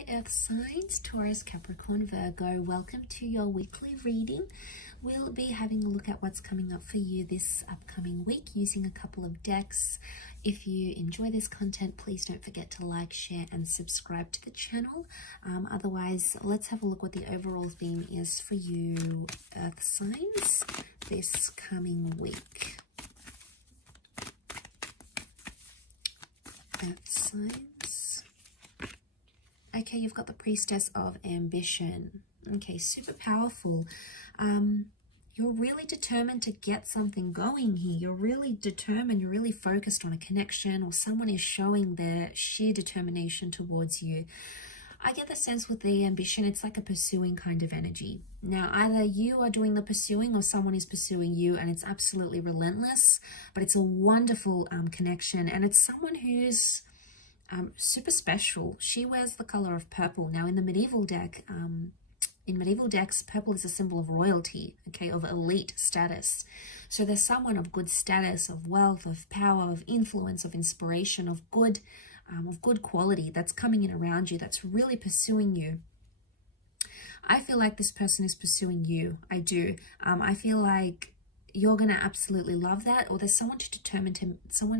Hi Earth signs, Taurus, Capricorn, Virgo. Welcome to your weekly reading. We'll be having a look at what's coming up for you this upcoming week using a couple of decks. If you enjoy this content, please don't forget to like, share and subscribe to the channel. Otherwise, let's have a look what the overall theme is for you Earth signs this coming week. Earth signs. Okay, you've got the Priestess of Ambition. Okay, super powerful. You're really determined to get something going here. You're really determined, you're really focused on a connection, or someone is showing their sheer determination towards you. I get the sense with the ambition, it's like a pursuing kind of energy. Now, either you are doing the pursuing or someone is pursuing you, and it's absolutely relentless, but it's a wonderful connection, and it's someone who's super special. She wears the color of purple. Now, in the medieval deck, in medieval decks, purple is a symbol of royalty, okay, of elite status. So there's someone of good status, of wealth, of power, of influence, of inspiration, of good quality that's coming in around you, that's really pursuing you. I feel like this person is pursuing you. I do. I feel like you're going to absolutely love that, or there's someone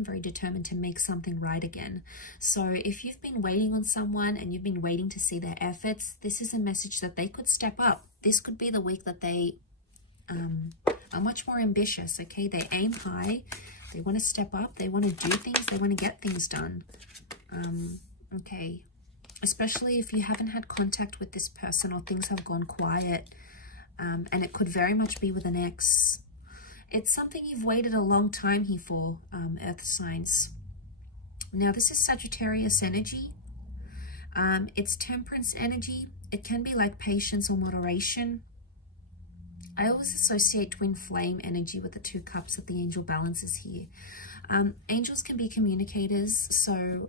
very determined to make something right again. So if you've been waiting on someone and you've been waiting to see their efforts, this is a message that they could step up. This could be the week that they are much more ambitious, okay? They aim high, they want to step up, they want to do things, they want to get things done. Okay, especially if you haven't had contact with this person or things have gone quiet, and it could very much be with an ex. It's something you've waited a long time here for, Earth signs. Now, this is Sagittarius energy. It's Temperance energy. It can be like patience or moderation. I always associate twin flame energy with the 2 cups that the angel balances here. Angels can be communicators, so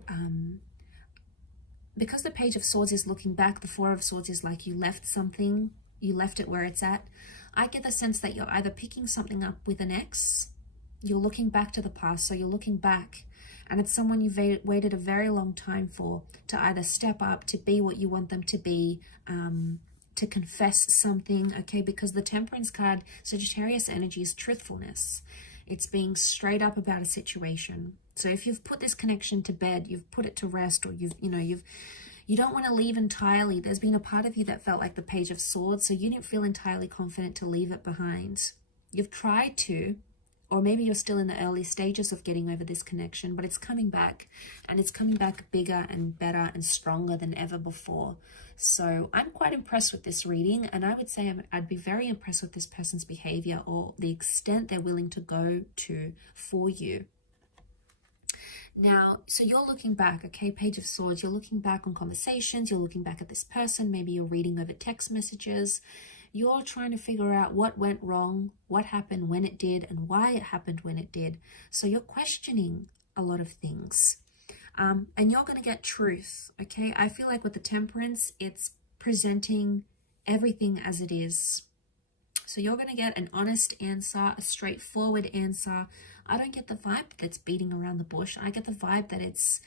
because the Page of Swords is looking back, the 4 of Swords is like you left something, you left it where it's at. I get the sense that you're either picking something up with an ex, you're looking back to the past, so you're looking back, and it's someone you've waited a very long time for to either step up, to be what you want them to be, to confess something, okay? Because the Temperance card, Sagittarius energy, is truthfulness. It's being straight up about a situation. So if you've put this connection to bed, you've put it to rest, or you don't want to leave entirely. There's been a part of you that felt like the Page of Swords, so you didn't feel entirely confident to leave it behind. You've tried to, or maybe you're still in the early stages of getting over this connection, but it's coming back, and it's coming back bigger and better and stronger than ever before. So I'm quite impressed with this reading, and I would say I'd be very impressed with this person's behavior or the extent they're willing to go to for you. Now, so you're looking back, okay, Page of Swords, you're looking back on conversations, you're looking back at this person, maybe you're reading over text messages, you're trying to figure out what went wrong, what happened when it did, and why it happened when it did. So you're questioning a lot of things, and you're going to get truth, okay? I feel like with the Temperance, it's presenting everything as it is. So you're going to get an honest answer, a straightforward answer. I don't get the vibe that's beating around the bush. I get the vibe that it's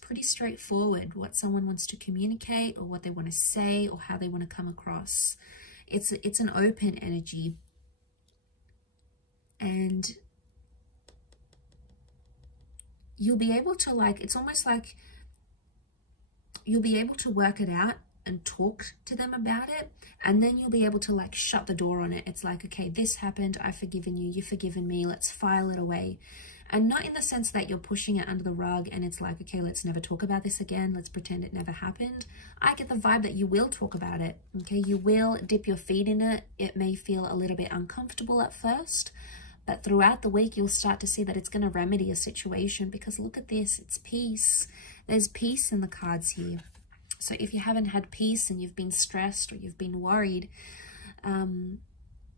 pretty straightforward what someone wants to communicate, or what they want to say, or how they want to come across. It's an open energy, and you'll be able to, like, it's almost like you'll be able to work it out and talk to them about it, and then you'll be able to, like, shut the door on it. It's like, okay, this happened, I've forgiven you, you've forgiven me, let's file it away. And not in the sense that you're pushing it under the rug and it's like, okay, let's never talk about this again, let's pretend it never happened. I get the vibe that you will talk about it, okay? You will dip your feet in it. It may feel a little bit uncomfortable at first, but throughout the week you'll start to see that it's going to remedy a situation, because look at this, it's peace. There's peace in the cards here. So if you haven't had peace and you've been stressed or you've been worried,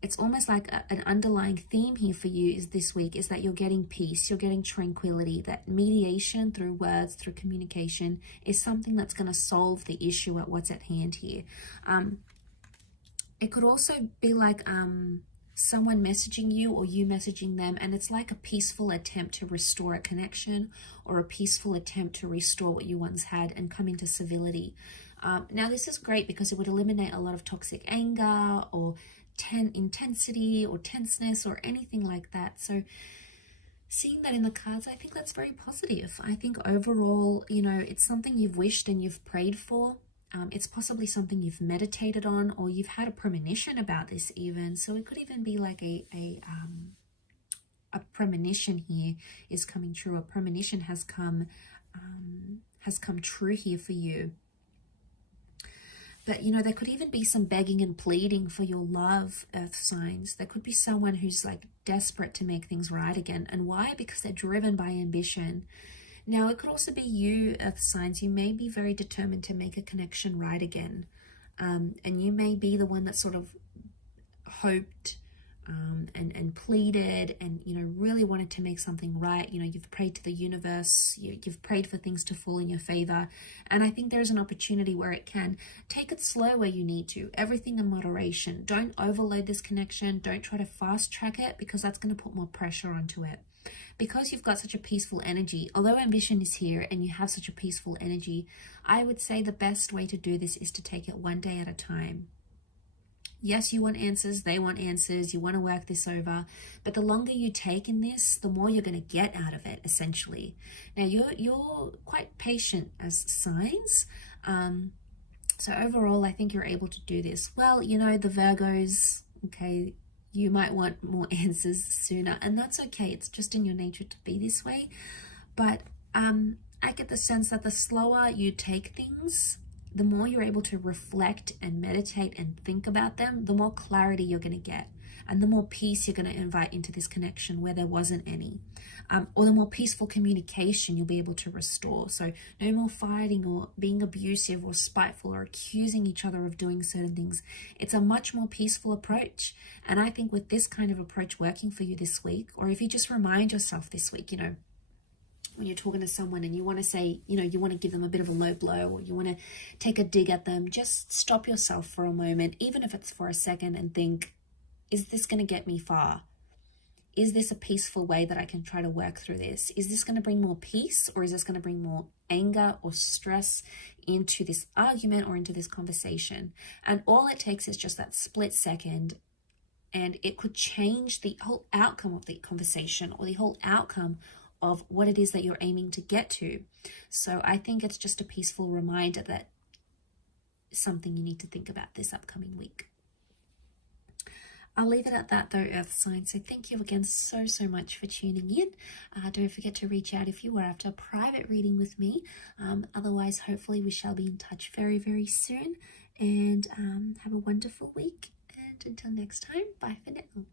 it's almost like an underlying theme here for you is this week is that you're getting peace, you're getting tranquility, that mediation through words, through communication is something that's going to solve the issue at what's at hand here. It could also be like someone messaging you or you messaging them, and it's like a peaceful attempt to restore a connection or a peaceful attempt to restore what you once had and come into civility. Now, this is great because it would eliminate a lot of toxic anger or intensity or tenseness or anything like that. So seeing that in the cards, I think that's very positive. I think overall, you know, it's something you've wished and you've prayed for. It's possibly something you've meditated on, or you've had a premonition about this even. So it could even be like a premonition here is coming true. A premonition has come true here for you. But, you know, there could even be some begging and pleading for your love, earth signs. There could be someone who's like desperate to make things right again. And why? Because they're driven by ambition. Now, it could also be you, earth signs. You may be very determined to make a connection right again. And you may be the one that sort of hoped and pleaded and, you know, really wanted to make something right. You know, you've prayed to the universe, you've prayed for things to fall in your favor. And I think there's an opportunity where it can. Take it slow where you need to, everything in moderation. Don't overload this connection. Don't try to fast track it, because that's going to put more pressure onto it. Because you've got such a peaceful energy, although ambition is here and you have such a peaceful energy, I would say the best way to do this is to take it one day at a time. Yes, you want answers, they want answers, you want to work this over, but the longer you take in this, the more you're going to get out of it, essentially. Now, you're quite patient as signs, so overall, I think you're able to do this. Well, you know, the Virgos, okay, you might want more answers sooner, and that's okay. It's just in your nature to be this way, but I get the sense that the slower you take things, the more you're able to reflect and meditate and think about them, the more clarity you're going to get, and the more peace you're going to invite into this connection where there wasn't any, or the more peaceful communication you'll be able to restore. So no more fighting or being abusive or spiteful or accusing each other of doing certain things. It's a much more peaceful approach. And I think with this kind of approach working for you this week, or if you just remind yourself this week, you know, when you're talking to someone and you want to say, you know, you want to give them a bit of a low blow, or you want to take a dig at them, just stop yourself for a moment, even if it's for a second, and think, is this going to get me far? Is this a peaceful way that I can try to work through this? Is this going to bring more peace, or is this going to bring more anger or stress into this argument or into this conversation? And all it takes is just that split second, and it could change the whole outcome of the conversation or the whole outcome of what it is that you're aiming to get to. So I think it's just a peaceful reminder that something you need to think about this upcoming week. I'll leave it at that though, earth signs. So thank you again so much for tuning in. Don't forget to reach out if you are after a private reading with me. Otherwise, hopefully we shall be in touch very soon. And have a wonderful week. And until next time, bye for now.